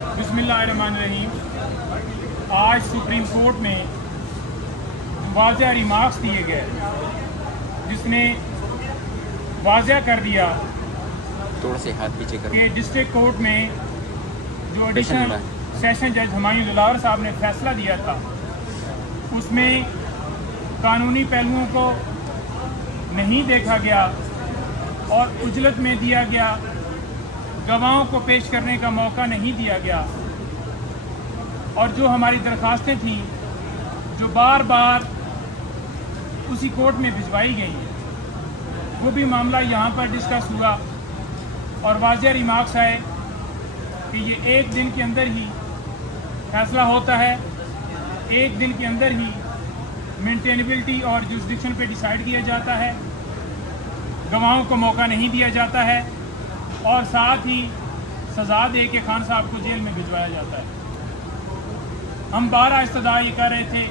बिस्मिल्लाहिर्रहमानिर्रहीम। आज supreme court में वाज़ेह रिमार्क्स दिए गए जिसने वाज़ेह कर दिया थोड़ा से हाथ पीछे करो कि डिस्ट्रिक्ट कोर्ट में जो एडिशनल सेशन जज हुमायूं ललावर साहब ने फैसला दिया था उसमें कानूनी पहलुओं को नहीं देखा गया और उजलत में दिया गया, गवाहों को पेश करने का मौका नहीं दिया गया और जो हमारी दरख्वास्तें थीं जो बार बार उसी कोर्ट में भिजवाई गई वो भी मामला यहाँ पर डिस्कस हुआ और वाज़ेह रिमार्क्स आए कि ये एक दिन के अंदर ही फैसला होता है, एक दिन के अंदर ही मेंटेनेबिलिटी और जुरिसडिक्शन पे डिसाइड किया जाता है, गवाहों को मौका नहीं दिया जाता है और साथ ही सज़ा दे के खान साहब को जेल में भिजवाया जाता है। हम 12 इस्तदा ये कर रहे थे,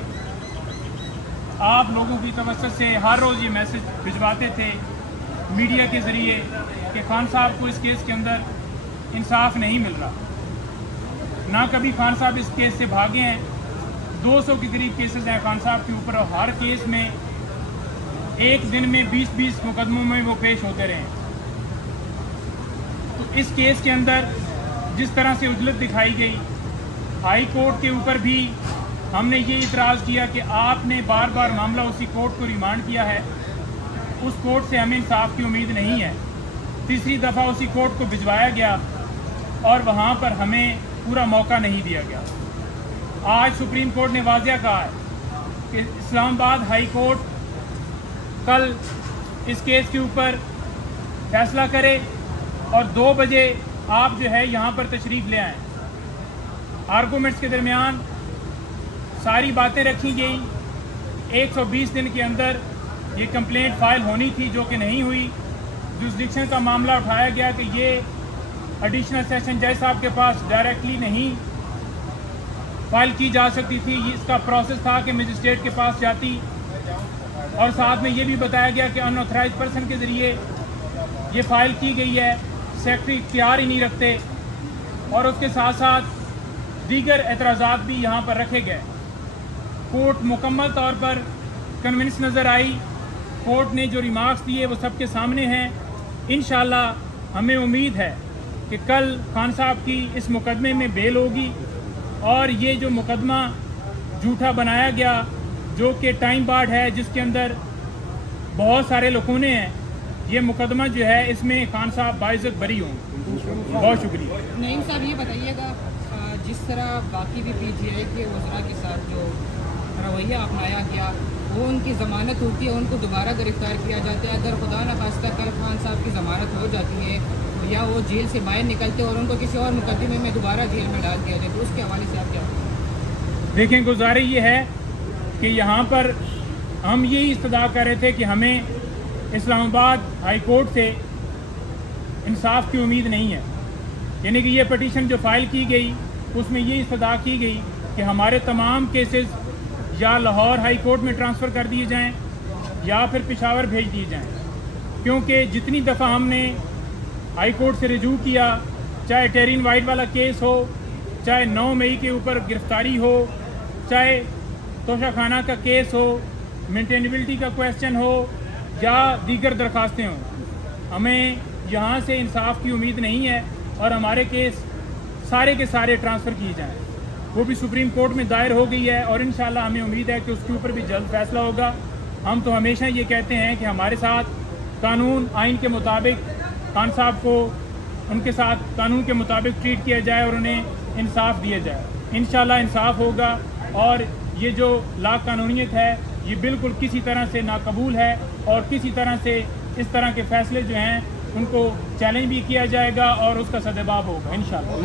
आप लोगों की तवज्जो से हर रोज़ ये मैसेज भिजवाते थे मीडिया के ज़रिए कि खान साहब को इस केस के अंदर इंसाफ नहीं मिल रहा। ना कभी खान साहब इस केस से भागे हैं, 200 के करीब केसेस हैं खान साहब के ऊपर और हर केस में एक दिन में 20-20 मुकदमों में वो पेश होते रहे। तो इस केस के अंदर जिस तरह से उजलत दिखाई गई, हाई कोर्ट के ऊपर भी हमने ये इतराज़ किया कि आपने बार बार मामला उसी कोर्ट को रिमांड किया है, उस कोर्ट से हमें इंसाफ की उम्मीद नहीं है। तीसरी दफ़ा उसी कोर्ट को भिजवाया गया और वहाँ पर हमें पूरा मौका नहीं दिया गया। आज सुप्रीम कोर्ट ने वाज़ेह कहा है कि इस्लामाबाद हाई कोर्ट कल इस केस के ऊपर फैसला करे और 2 बजे आप जो है यहाँ पर तशरीफ़ ले आएँ। आर्गूमेंट्स के दरमियान सारी बातें रखी गई। 120 दिन के अंदर ये कंप्लेंट फाइल होनी थी जो कि नहीं हुई। जुरिसडिक्शन का मामला उठाया गया कि ये एडिशनल सेशन जज साहब के पास डायरेक्टली नहीं फाइल की जा सकती थी, इसका प्रोसेस था कि मजिस्ट्रेट के पास जाती और साथ में ये भी बताया गया कि अनऑथराइज पर्सन के ज़रिए ये फाइल की गई है, सेक्रेटरी इख्तियार ही नहीं रखते और उसके साथ साथ दीगर एतराज़ात भी यहाँ पर रखे गए। कोर्ट मुकम्मल तौर पर कन्विंस नज़र आई। कोर्ट ने जो रिमार्क्स दिए वो सबके सामने हैं। इंशाअल्लाह हमें उम्मीद है कि कल खान साहब की इस मुकदमे में बेल होगी और ये जो मुकदमा झूठा बनाया गया जो कि टाइम बार्ड है, जिसके अंदर बहुत सारे लकूने हैं, ये मुकदमा जो है इसमें खान साहब बाइज़्ज़त बरी हों। बहुत शुक्रिया। नईम साहब ये बताइएगा, जिस तरह बाकी भी पीजीआई के वज़रा के साथ जो रवैया अपनाया गया वो उनकी ज़मानत होती है, उनको दोबारा गिरफ्तार किया जाता है। अगर खुदा न खास्ता कल खान साहब की ज़मानत हो जाती है तो या वो जेल से बाहर निकलते और उनको किसी और मुकदमे में दोबारा जेल में डाल दिया जाए, तो उसके हवाले से आप क्या देखें? गुज़ारिश ये है कि यहाँ पर हम यही इस्तदा कर रहे थे कि हमें इस्लामाबाद हाई कोर्ट से इंसाफ की उम्मीद नहीं है। यानी कि ये पटिशन जो फाइल की गई उसमें ये इस्तदा की गई कि हमारे तमाम केसेस या लाहौर हाई कोर्ट में ट्रांसफ़र कर दिए जाएं या फिर पेशावर भेज दिए जाएं, क्योंकि जितनी दफ़ा हमने हाई कोर्ट से रिजू किया, चाहे टेरिन वाइट वाला केस हो, चाहे 9 मई के ऊपर गिरफ्तारी हो, चाहे तोशाखाना का केस हो, मेंटेनेबिलिटी का क्वेश्चन हो या दीगर दरख्वास्तें हों, हमें यहाँ से इंसाफ की उम्मीद नहीं है और हमारे केस सारे के सारे ट्रांसफ़र किए जाएँ। वो भी सुप्रीम कोर्ट में दायर हो गई है और इंशाल्लाह हमें उम्मीद है कि उसके ऊपर भी जल्द फैसला होगा। हम तो हमेशा ये कहते हैं कि हमारे साथ कानून आइन के मुताबिक खान साहब को उनके साथ कानून के मुताबिक ट्रीट किया जाए और उन्हें इंसाफ दिया जाए। इंशाल्लाह इंसाफ होगा और ये जो लाकानूनियत है ये बिल्कुल किसी तरह से नाकबूल है और किसी तरह से इस तरह के फैसले जो हैं उनको चैलेंज भी किया जाएगा और उसका सद्देबाब होगा इंशाल्लाह।